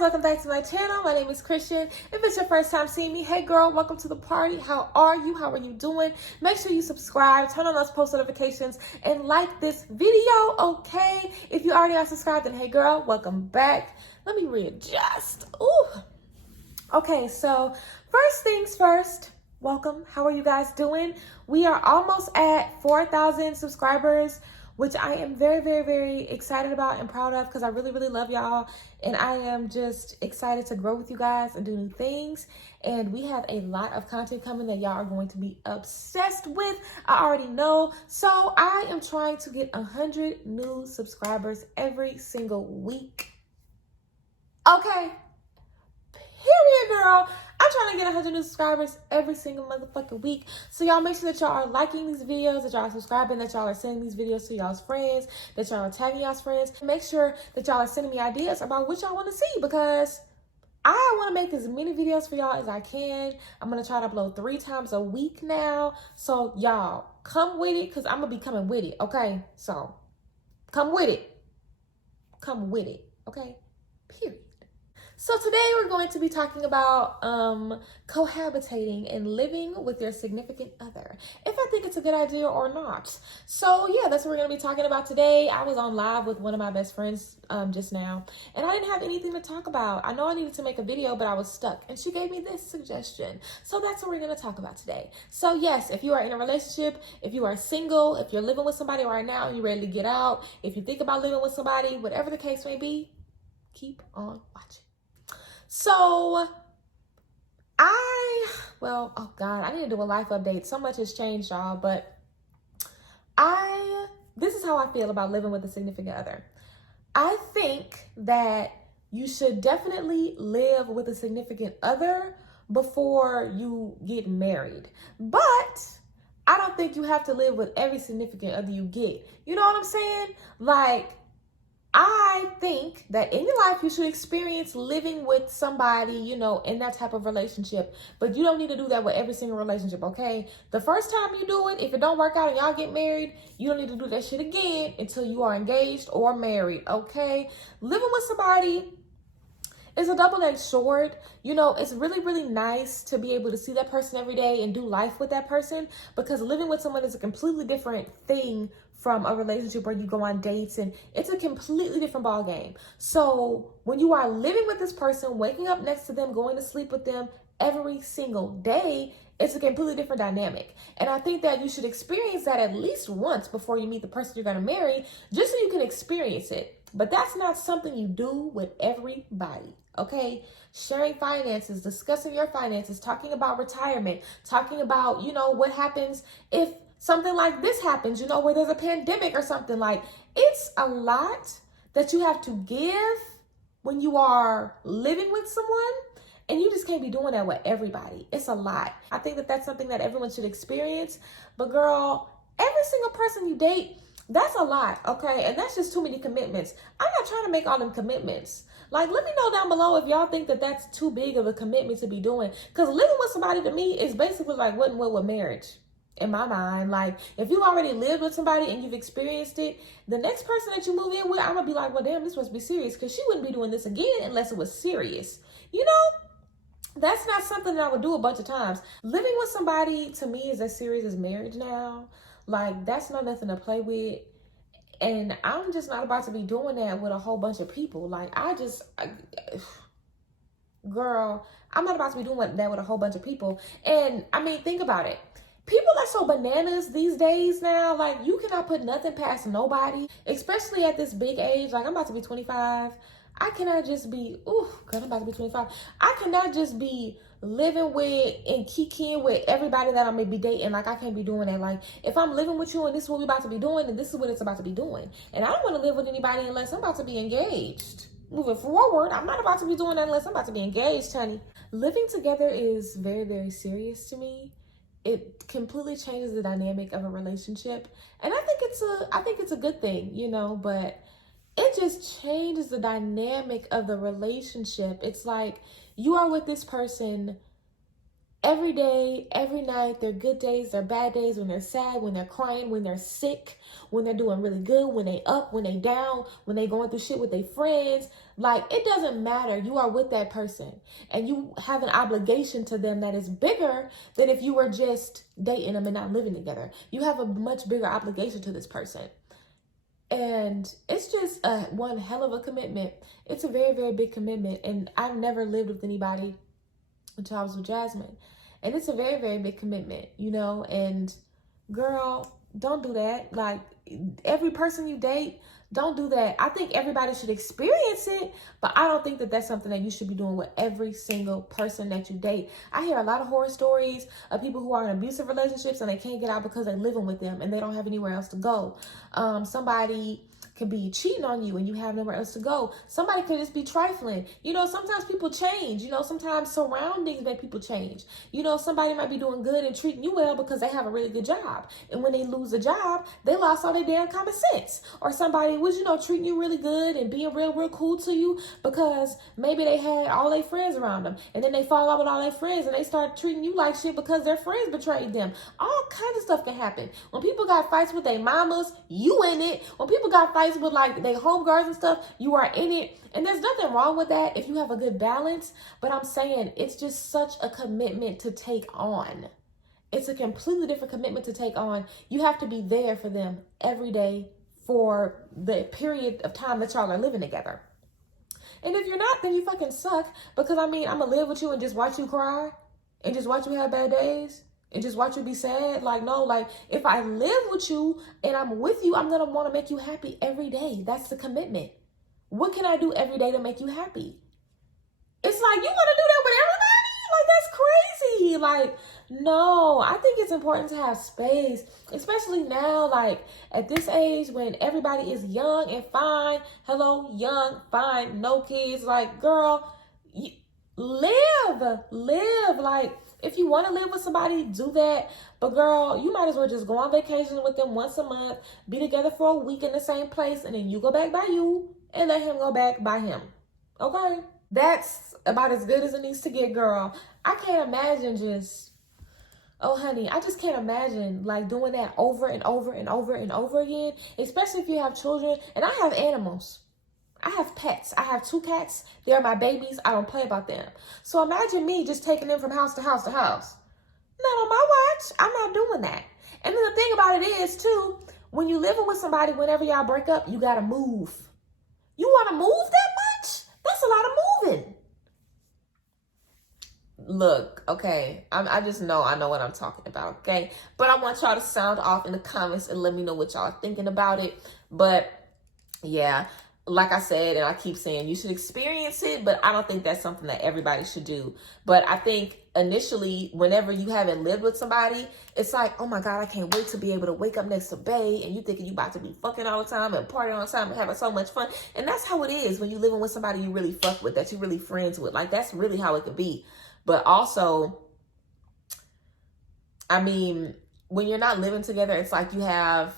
welcome back to my channel. My name is Christian. If it's your first time seeing me, hey girl, welcome to the party. How are you? How are you doing? Make sure you subscribe, turn on those post notifications, and like this video, okay? If you already are subscribed, then hey girl, welcome back. Let me readjust. Ooh. Okay, so first things first, welcome. How are you guys doing? We are almost at 4,000 subscribers, which I am very, very, very excited about and proud of because I really, really love y'all. And I am just excited to grow with you guys and do new things. And we have a lot of content coming that y'all are going to be obsessed with. I already know. So I am trying to get 100 new subscribers every single week. Okay. Period, girl. I'm trying to get 100 new subscribers every single motherfucking week. So y'all make sure that y'all are liking these videos, that y'all are subscribing, that y'all are sending these videos to y'all's friends, that y'all are tagging y'all's friends. Make sure that y'all are sending me ideas about what y'all want to see because I want to make as many videos for y'all as I can. I'm going to try to upload 3 times a week now. So y'all come with it because I'm going to be coming with it. Okay. So come with it. Come with it. Okay. Period. So today we're going to be talking about cohabitating and living with your significant other, if I think it's a good idea or not. So yeah, that's what we're going to be talking about today. I was on live with one of my best friends just now, and I didn't have anything to talk about. I know I needed to make a video, but I was stuck, and she gave me this suggestion. So that's what we're going to talk about today. So yes, if you are in a relationship, if you are single, if you're living with somebody right now and you're ready to get out, if you think about living with somebody, whatever the case may be, keep on watching. So oh God, I need to do a life update. So much has changed, y'all, but this is how I feel about living with a significant other. I think that you should definitely live with a significant other before you get married. But I don't think you have to live with every significant other you get. You know what I'm saying? Like, I think that in your life, you should experience living with somebody, you know, in that type of relationship. But you don't need to do that with every single relationship, okay? The first time you do it, if it don't work out and y'all get married, you don't need to do that shit again until you are engaged or married, okay? Living with somebody is a double-edged sword. You know, it's really, really nice to be able to see that person every day and do life with that person because living with someone is a completely different thing from a relationship where you go on dates, and it's a completely different ball game. So when you are living with this person, waking up next to them, going to sleep with them every single day, it's a completely different dynamic. And I think that you should experience that at least once before you meet the person you're going to marry, just so you can experience it. But that's not something you do with everybody, okay? Sharing finances, discussing your finances, talking about retirement, talking about, you know, what happens if something like this happens, you know, where there's a pandemic or something. Like, it's a lot that you have to give when you are living with someone, and you just can't be doing that with everybody. It's a lot. I think that that's something that everyone should experience. But girl, every single person you date, that's a lot, okay? And that's just too many commitments. I'm not trying to make all them commitments. Like, let me know down below if y'all think that that's too big of a commitment to be doing. Because living with somebody to me is basically like what and what with marriage. In my mind, like, if you already lived with somebody and you've experienced it, the next person that you move in with, I'm gonna be like, well, damn, this must be serious, because she wouldn't be doing this again unless it was serious. You know, that's not something that I would do a bunch of times. Living with somebody to me is as serious as marriage now. Like, that's not nothing to play with. And I'm just not about to be doing that with a whole bunch of people. Like, girl, I'm not about to be doing that with a whole bunch of people. And I mean, think about it. People are so bananas these days now. Like, you cannot put nothing past nobody, especially at this big age. Like, I'm about to be 25. I cannot just be, God, I'm about to be 25. I cannot just be living with and kikiing with everybody that I may be dating. Like, I can't be doing that. Like, if I'm living with you and this is what we're about to be doing, then this is what it's about to be doing. And I don't want to live with anybody unless I'm about to be engaged. Moving forward, I'm not about to be doing that unless I'm about to be engaged, honey. Living together is very, very serious to me. It completely changes the dynamic of a relationship. And I think it's a good thing, you know, but it just changes the dynamic of the relationship. It's like you are with this person Every day, every night, their good days, their bad days, when they're sad, when they're crying, when they're sick, when they're doing really good, when they up, when they down, when they going through shit with their friends. Like, it doesn't matter. You are with that person and you have an obligation to them that is bigger than if you were just dating them and not living together. You have a much bigger obligation to this person. And it's just one hell of a commitment. It's a very, very big commitment. And I've never lived with anybody until I was with Jasmine. And it's a very, very big commitment, you know? And girl, don't do that. Like, every person you date, don't do that. I think everybody should experience it, but I don't think that that's something that you should be doing with every single person that you date. I hear a lot of horror stories of people who are in abusive relationships and they can't get out because they're living with them and they don't have anywhere else to go. Somebody could be cheating on you and you have nowhere else to go. Somebody could just be trifling. You know, sometimes people change. You know, sometimes surroundings make people change. You know, somebody might be doing good and treating you well because they have a really good job. And when they lose a job, they lost all their damn common sense. Or somebody was, you know, treating you really good and being real, real cool to you because maybe they had all their friends around them. And then they fall out with all their friends and they start treating you like shit because their friends betrayed them. All kinds of stuff can happen. When people got fights with their mamas, you in it. When people got fights with like their homegirls and stuff, you are in it. And there's nothing wrong with that if you have a good balance. But I'm saying it's just such a commitment to take on. It's a completely different commitment to take on. You have to be there for them every day for the period of time that y'all are living together. And if you're not, then you fucking suck. Because I mean, I'm gonna live with you and just watch you cry and just watch you have bad days and just watch you be sad. Like, no, like, if I live with you and I'm with you, I'm going to want to make you happy every day. That's the commitment. What can I do every day to make you happy? It's like, you want to do that with everybody? Like, that's crazy. Like, no, I think it's important to have space, especially now, like, at this age when everybody is young and fine. Hello, young, fine, no kids. Like, girl, live. Like, if you want to live with somebody, do that. But girl, you might as well just go on vacation with them once a month, be together for a week in the same place, and then you go back by you and let him go back by him. Okay? That's about as good as it needs to get, girl. I can't imagine just, oh honey, I just can't imagine like doing that over and over and over and over again, especially if you have children. And I have animals. I have pets. I have 2 cats. They're my babies. I don't play about them. So imagine me just taking them from house to house to house. Not on my watch. I'm not doing that. And then the thing about it is, too, when you're living with somebody, whenever y'all break up, you got to move. You want to move that much? That's a lot of moving. Look, okay, I just know I know what I'm talking about, okay? But I want y'all to sound off in the comments and let me know what y'all are thinking about it. But, yeah. Like I said, and I keep saying, you should experience it, but I don't think that's something that everybody should do. But I think initially, whenever you haven't lived with somebody, it's like, oh my God, I can't wait to be able to wake up next to Bae, and you thinking you about to be fucking all the time and partying all the time and having so much fun. And that's how it is when you're living with somebody you really fuck with, that you're really friends with. Like, that's really how it could be. But also, I mean, when you're not living together, it's like you have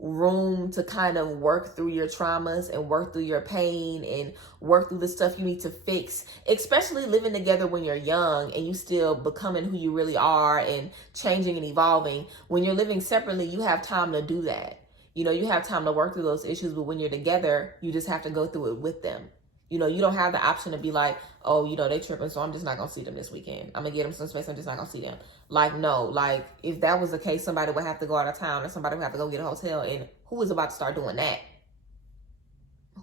room to kind of work through your traumas and work through your pain and work through the stuff you need to fix, especially living together when you're young and you still becoming who you really are and changing and evolving. When you're living separately, you have time to do that. You know, you have time to work through those issues, but when you're together, you just have to go through it with them. You know, you don't have the option to be like, oh, you know, they tripping, so I'm just not going to see them this weekend. I'm going to get them some space, I'm just not going to see them. Like, no, like, if that was the case, somebody would have to go out of town and somebody would have to go get a hotel. And who is about to start doing that?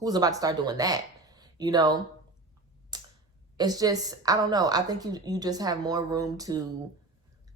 Who's about to start doing that? You know, it's just, I don't know. I think you just have more room to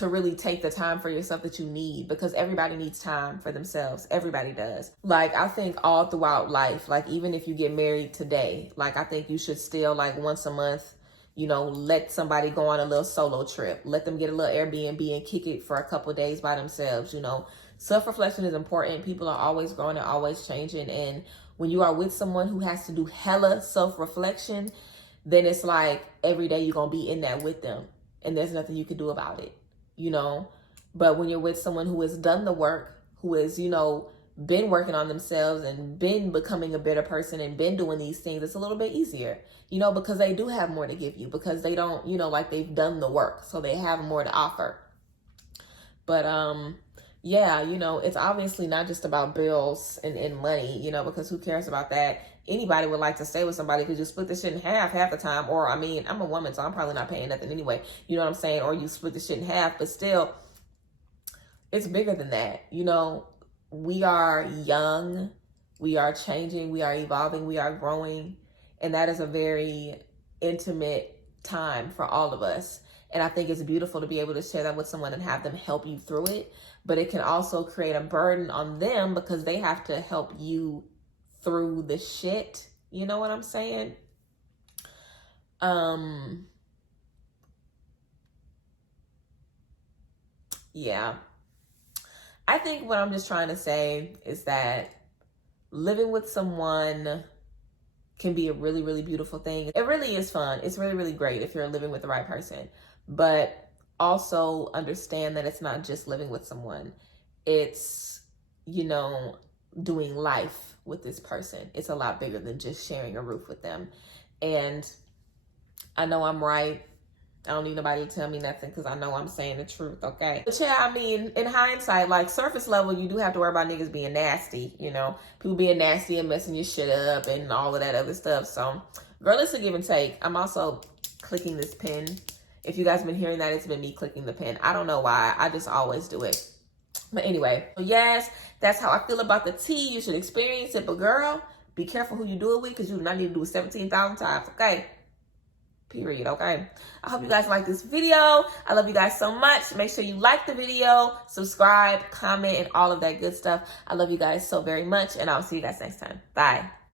really take the time for yourself that you need, because everybody needs time for themselves. Everybody does. Like, I think all throughout life, like, even if you get married today, like, I think you should still, like, once a month, you know, let somebody go on a little solo trip. Let them get a little Airbnb and kick it for a couple of days by themselves. You know, self-reflection is important. People are always growing and always changing. And when you are with someone who has to do hella self-reflection, then it's like every day you're going to be in that with them. And there's nothing you can do about it. You know, but when you're with someone who has done the work, who has, you know, been working on themselves and been becoming a better person and been doing these things, it's a little bit easier, you know, because they do have more to give you, because they don't, you know, like they've done the work, so they have more to offer. But yeah, you know, it's obviously not just about bills and money, you know, because who cares about that? Anybody would like to stay with somebody because you split this shit in half the time. Or, I mean, I'm a woman, so I'm probably not paying nothing anyway. You know what I'm saying? Or you split the shit in half, but still, it's bigger than that. You know, we are young, we are changing, we are evolving, we are growing. And that is a very intimate time for all of us. And I think it's beautiful to be able to share that with someone and have them help you through it. But it can also create a burden on them because they have to help you through the shit. You know what I'm saying? Yeah. I think what I'm just trying to say is that living with someone can be a really, really beautiful thing. It really is fun. It's really, really great if you're living with the right person. But also understand that it's not just living with someone. It's, you know, doing life with this person. It's a lot bigger than just sharing a roof with them. And I know I'm right. I don't need nobody to tell me nothing because I know I'm saying the truth, okay? But yeah, I mean, in hindsight, like surface level, you do have to worry about niggas being nasty, you know? People being nasty and messing your shit up and all of that other stuff. So, girl, it's a give and take. I'm also clicking this pen. If you guys have been hearing that, it's been me clicking the pen. I don't know why. I just always do it. But anyway, so yes, that's how I feel about the tea. You should experience it. But girl, be careful who you do it with because you do not need to do it 17,000 times, okay? Period, okay? I hope you guys like this video. I love you guys so much. Make sure you like the video, subscribe, comment, and all of that good stuff. I love you guys so very much, and I'll see you guys next time. Bye.